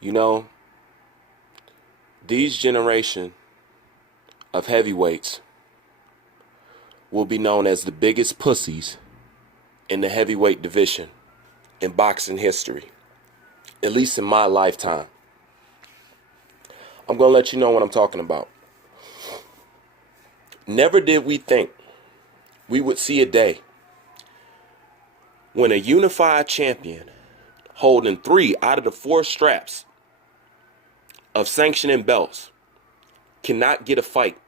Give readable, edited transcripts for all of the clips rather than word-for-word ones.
You know, these generation of heavyweights will be known as the biggest pussies in the heavyweight division in boxing history, at least in my lifetime. I'm going to let you know what I'm talking about. Never did we think we would see a day when a unified champion holding 3 out of the 4 straps of sanctioning belts cannot get a fight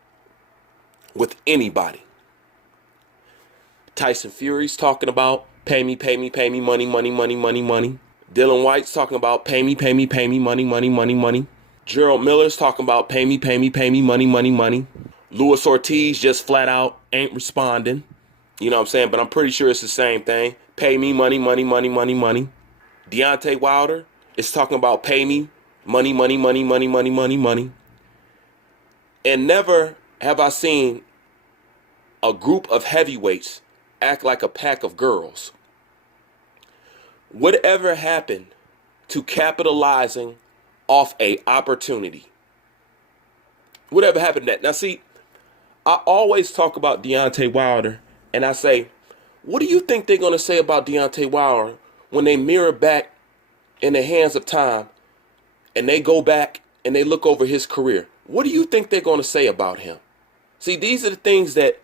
with anybody. Tyson Fury's talking about pay me, money, money, money, money, money. Dylan White's talking about pay me, money, money, money, money. Gerald Miller's talking about pay me, money, money, money. Luis Ortiz just flat out ain't responding. You know what I'm saying? But I'm pretty sure it's the same thing. Pay me money, money, money, money, money. Deontay Wilder is talking about pay me money, money, money, money, money, money, money. And never have I seen a group of heavyweights act like a pack of girls. Whatever happened to capitalizing off a opportunity? Whatever happened to that? Now see, I always talk about Deontay Wilder and I say, what do you think they're going to say about Deontay Wilder when they mirror back in the hands of time and they go back and they look over his career? What do you think they're going to say about him? See, these are the things that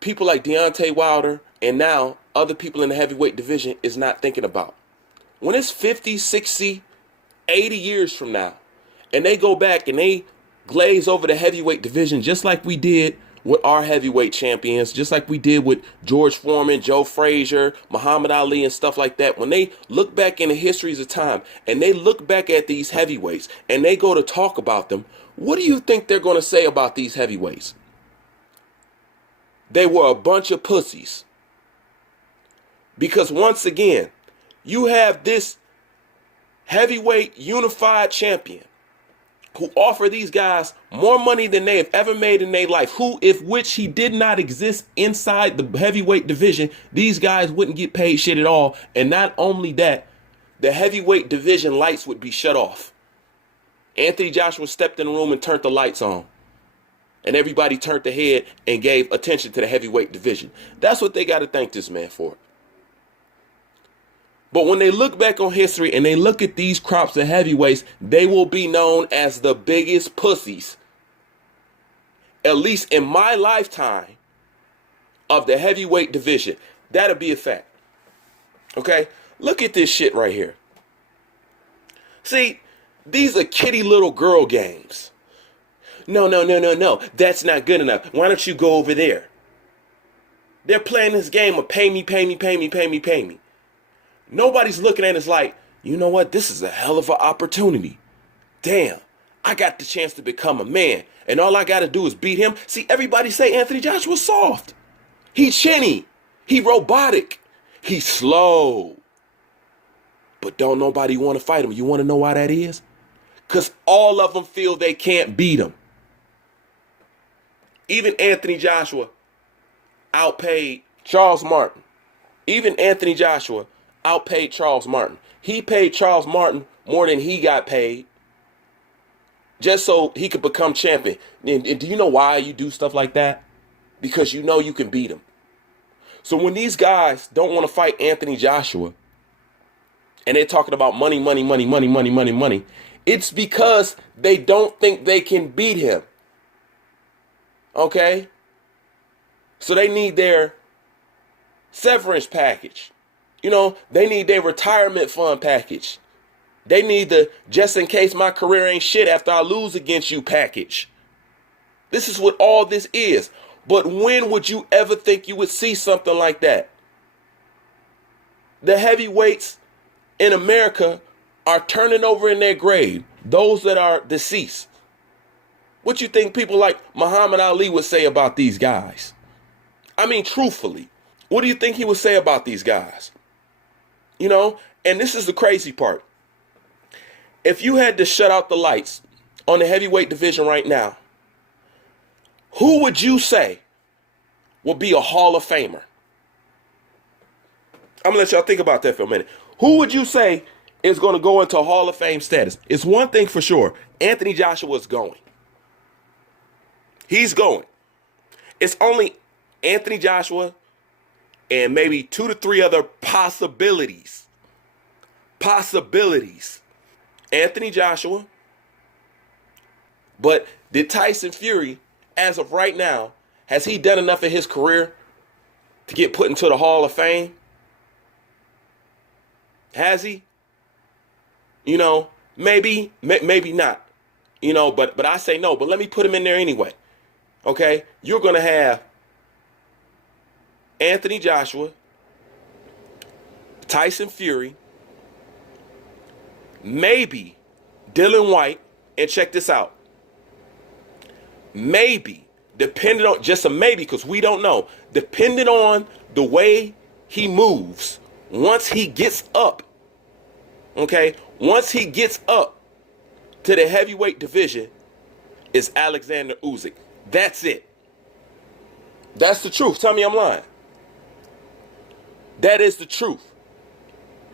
people like Deontay Wilder and now other people in the heavyweight division is not thinking about. When it's 50, 60, 80 years from now, and they go back and they glaze over the heavyweight division just like we did with our heavyweight champions, just like we did with George Foreman, Joe Frazier, Muhammad Ali and stuff like that. When they look back in the histories of time and they look back at these heavyweights and they go to talk about them, what do you think they're going to say about these heavyweights? They were a bunch of pussies. Because once again, you have this heavyweight unified champion who offer these guys more money than they have ever made in their life, who, if which he did not exist inside the heavyweight division, these guys wouldn't get paid shit at all. And not only that, the heavyweight division lights would be shut off. Anthony Joshua stepped in the room and turned the lights on. And everybody turned their head and gave attention to the heavyweight division. That's what they got to thank this man for. But when they look back on history and they look at these crops of heavyweights, they will be known as the biggest pussies, at least in my lifetime, of the heavyweight division. That'll be a fact. Okay? Look at this shit right here. See, these are kitty little girl games. No. That's not good enough. Why don't you go over there? They're playing this game of pay me. Nobody's looking at it like, you know what? This is a hell of an opportunity. Damn, I got the chance to become a man. And all I got to do is beat him. See, everybody say Anthony Joshua's soft. He's chinny. He robotic. He's slow. But don't nobody want to fight him. You want to know why that is? Because all of them feel they can't beat him. Even Anthony Joshua outpaid Charles Martin. Even Anthony Joshua outpaid Charles Martin. He paid Charles Martin more than he got paid just so he could become champion. And do you know why you do stuff like that? Because you know you can beat him. So when these guys don't want to fight Anthony Joshua and they're talking about money, it's because they don't think they can beat him. Okay? So they need their severance package. You know, they need their retirement fund package. They need the just in case my career ain't shit after I lose against you package. This is what all this is. But when would you ever think you would see something like that? The heavyweights in America are turning over in their grave. Those that are deceased. What you think people like Muhammad Ali would say about these guys? I mean, truthfully, what do you think he would say about these guys? You know, and this is the crazy part. If you had to shut out the lights on the heavyweight division right now, who would you say will be a Hall of Famer? I'm going to let y'all think about that for a minute. Who would you say is going to go into Hall of Fame status. It's one thing for sure. Anthony Joshua is going. He's going. It's only Anthony Joshua and maybe 2 to 3 other possibilities. Anthony Joshua. But did Tyson Fury, as of right now, has he done enough in his career to get put into the Hall of Fame? Has he? You know, maybe not. You know, but I say no. But let me put him in there anyway. Okay? You're going to have Anthony Joshua, Tyson Fury, maybe Dylan White, and check this out. Maybe, depending on, just a maybe because we don't know, depending on the way he moves, once he gets up, okay, once he gets up to the heavyweight division, is Alexander Usyk. That's it. That's the truth. Tell me I'm lying. That is the truth.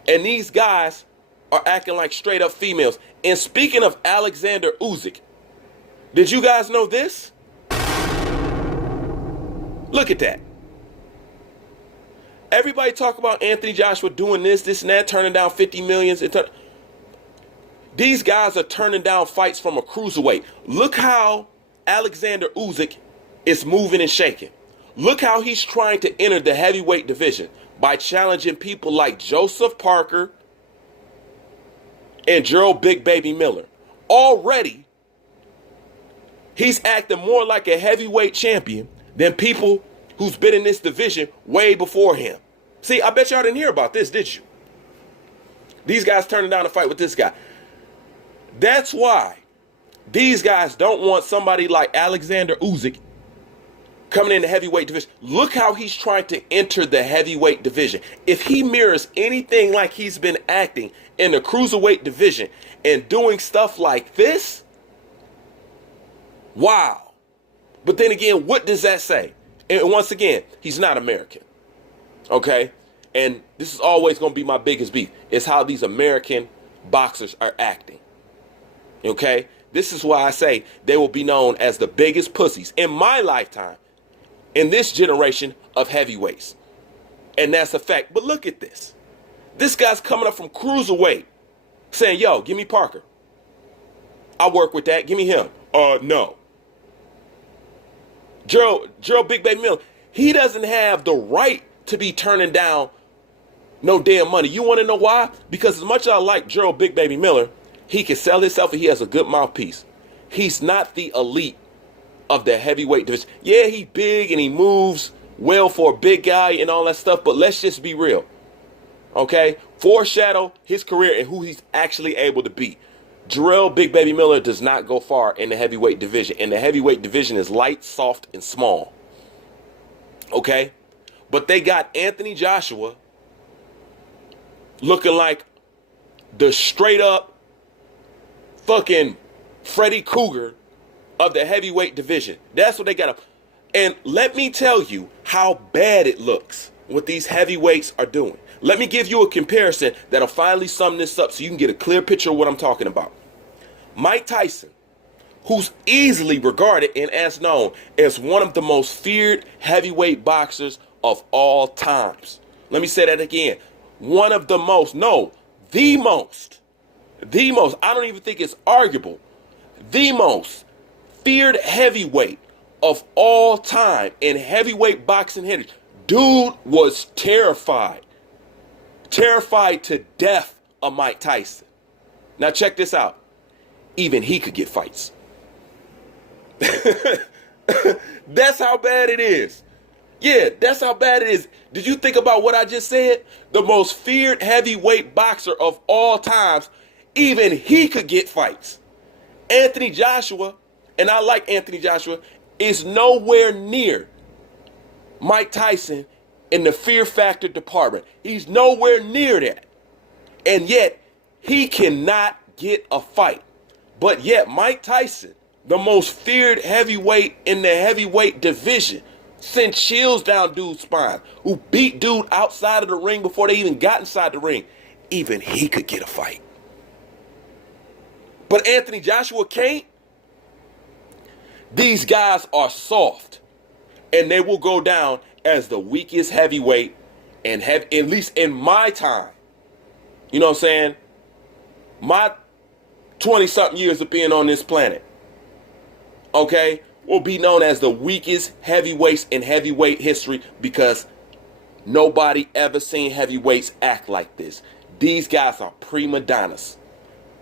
And these guys are acting like straight up females. And speaking of Alexander Usyk, did you guys know this? Look at that. Everybody talk about Anthony Joshua doing this and that, turning down 50 millions. These guys are turning down fights from a cruiserweight. Look how Alexander Usyk is moving and shaking. Look how he's trying to enter the heavyweight division by challenging people like Joseph Parker and Gerald Big Baby Miller. Already, he's acting more like a heavyweight champion than people who's been in this division way before him. See, I bet y'all didn't hear about this, did you? These guys turning down a fight with this guy. That's why these guys don't want somebody like Alexander Usyk coming in the heavyweight division. Look how he's trying to enter the heavyweight division. If he mirrors anything like he's been acting in the cruiserweight division and doing stuff like this, wow. But then again, what does that say? And once again, he's not American. Okay? And this is always going to be my biggest beef. It's how these American boxers are acting. Okay? This is why I say they will be known as the biggest pussies in my lifetime in this generation of heavyweights. And that's a fact. But look at this. This guy's coming up from cruiserweight saying, yo, give me Parker. I'll work with that. Give me him. No. Gerald Big Baby Miller, he doesn't have the right to be turning down no damn money. You want to know why? Because as much as I like Gerald Big Baby Miller, he can sell himself and he has a good mouthpiece. He's not the elite of the heavyweight division. Yeah, he's big and he moves well for a big guy and all that stuff, but let's just be real. Okay? Foreshadow his career and who he's actually able to be. Jarrell Big Baby Miller does not go far in the heavyweight division. And the heavyweight division is light, soft, and small. Okay? But they got Anthony Joshua looking like the straight up fucking Freddy Krueger of the heavyweight division. That's what they got up. And let me tell you how bad it looks what these heavyweights are doing. Let me give you a comparison that'll finally sum this up so you can get a clear picture of what I'm talking about. Mike Tyson, who's easily regarded and as known as one of the most feared heavyweight boxers of all times. Let me say that again. One of the most, no, the most, I don't even think it's arguable, the most feared heavyweight of all time in heavyweight boxing history. Dude was terrified to death of Mike Tyson. Now check this out. Even he could get fights. That's how bad it is. Yeah, that's how bad it is. Did you think about what I just said? The most feared heavyweight boxer of all times, even he could get fights. Anthony Joshua, and I like Anthony Joshua, is nowhere near Mike Tyson in the fear factor department. He's nowhere near that. And yet, he cannot get a fight. But yet, Mike Tyson, the most feared heavyweight in the heavyweight division, sent chills down dude's spine, who beat dude outside of the ring before they even got inside the ring. even he could get a fight. But Anthony Joshua can't. These guys are soft, and they will go down as the weakest heavyweight, and have, at least in my time, you know what I'm saying, my 20-something years of being on this planet, okay, will be known as the weakest heavyweights in heavyweight history, because nobody ever seen heavyweights act like this. These guys are prima donnas.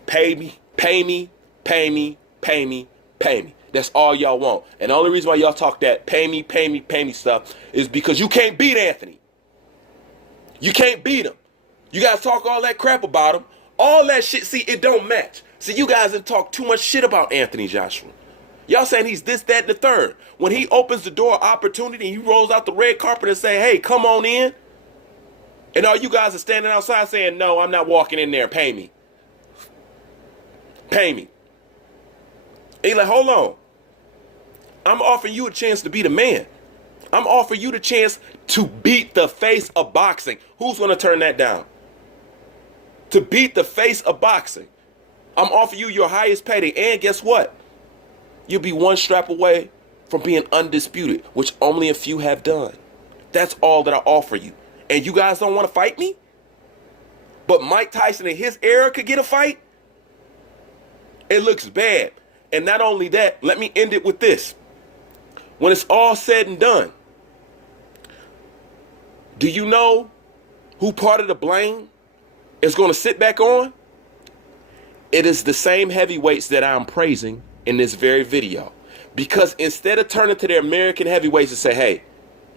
Pay me, pay me, pay me, pay me, pay me. That's all y'all want. And the only reason why y'all talk that pay me, pay me, pay me stuff is because you can't beat Anthony. You can't beat him. You guys talk all that crap about him. All that shit, see, it don't match. See, you guys have talked too much shit about Anthony Joshua. Y'all saying he's this, that, and the third. When he opens the door of opportunity, he rolls out the red carpet and say, hey, come on in. And all you guys are standing outside saying, no, I'm not walking in there. Pay me. Pay me. And he's like, hold on. I'm offering you a chance to be the man. I'm offering you the chance to beat the face of boxing. Who's going to turn that down? To beat the face of boxing. I'm offering you your highest payday. And guess what? You'll be one strap away from being undisputed, which only a few have done. That's all that I offer you. And you guys don't want to fight me? But Mike Tyson in his era could get a fight? It looks bad. And not only that, let me end it with this. When it's all said and done, do you know who part of the blame is going to sit back on? It is the same heavyweights that I'm praising in this very video. Because instead of turning to their American heavyweights and say, hey,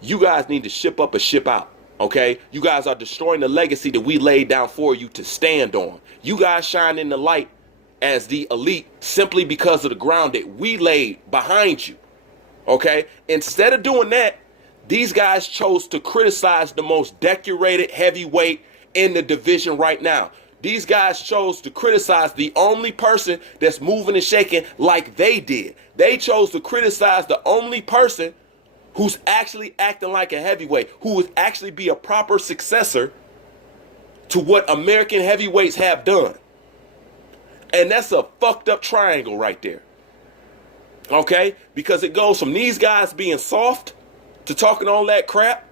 you guys need to ship up or ship out, okay? You guys are destroying the legacy that we laid down for you to stand on. You guys shine in the light as the elite simply because of the ground that we laid behind you, okay? Instead of doing that, these guys chose to criticize the most decorated heavyweight in the division right now. These guys chose to criticize the only person that's moving and shaking like they did. They chose to criticize the only person who's actually acting like a heavyweight, who would actually be a proper successor to what American heavyweights have done. And that's a fucked up triangle right there. Okay? Because it goes from these guys being soft to talking all that crap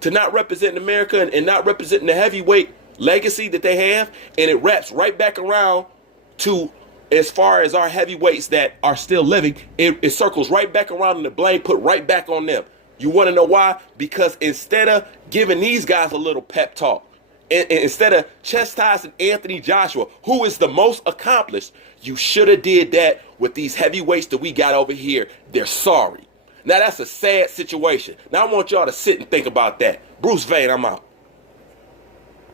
to not representing America and not representing the heavyweight legacy that they have. And it wraps right back around to, as far as our heavyweights that are still living, it circles right back around and the blame put right back on them. You want to know why? Because instead of giving these guys a little pep talk, and instead of chastising Anthony Joshua, who is the most accomplished, you should have did that with these heavyweights that we got over here. They're sorry. Now, that's a sad situation. Now, I want y'all to sit and think about that. Bruce Vane, I'm out.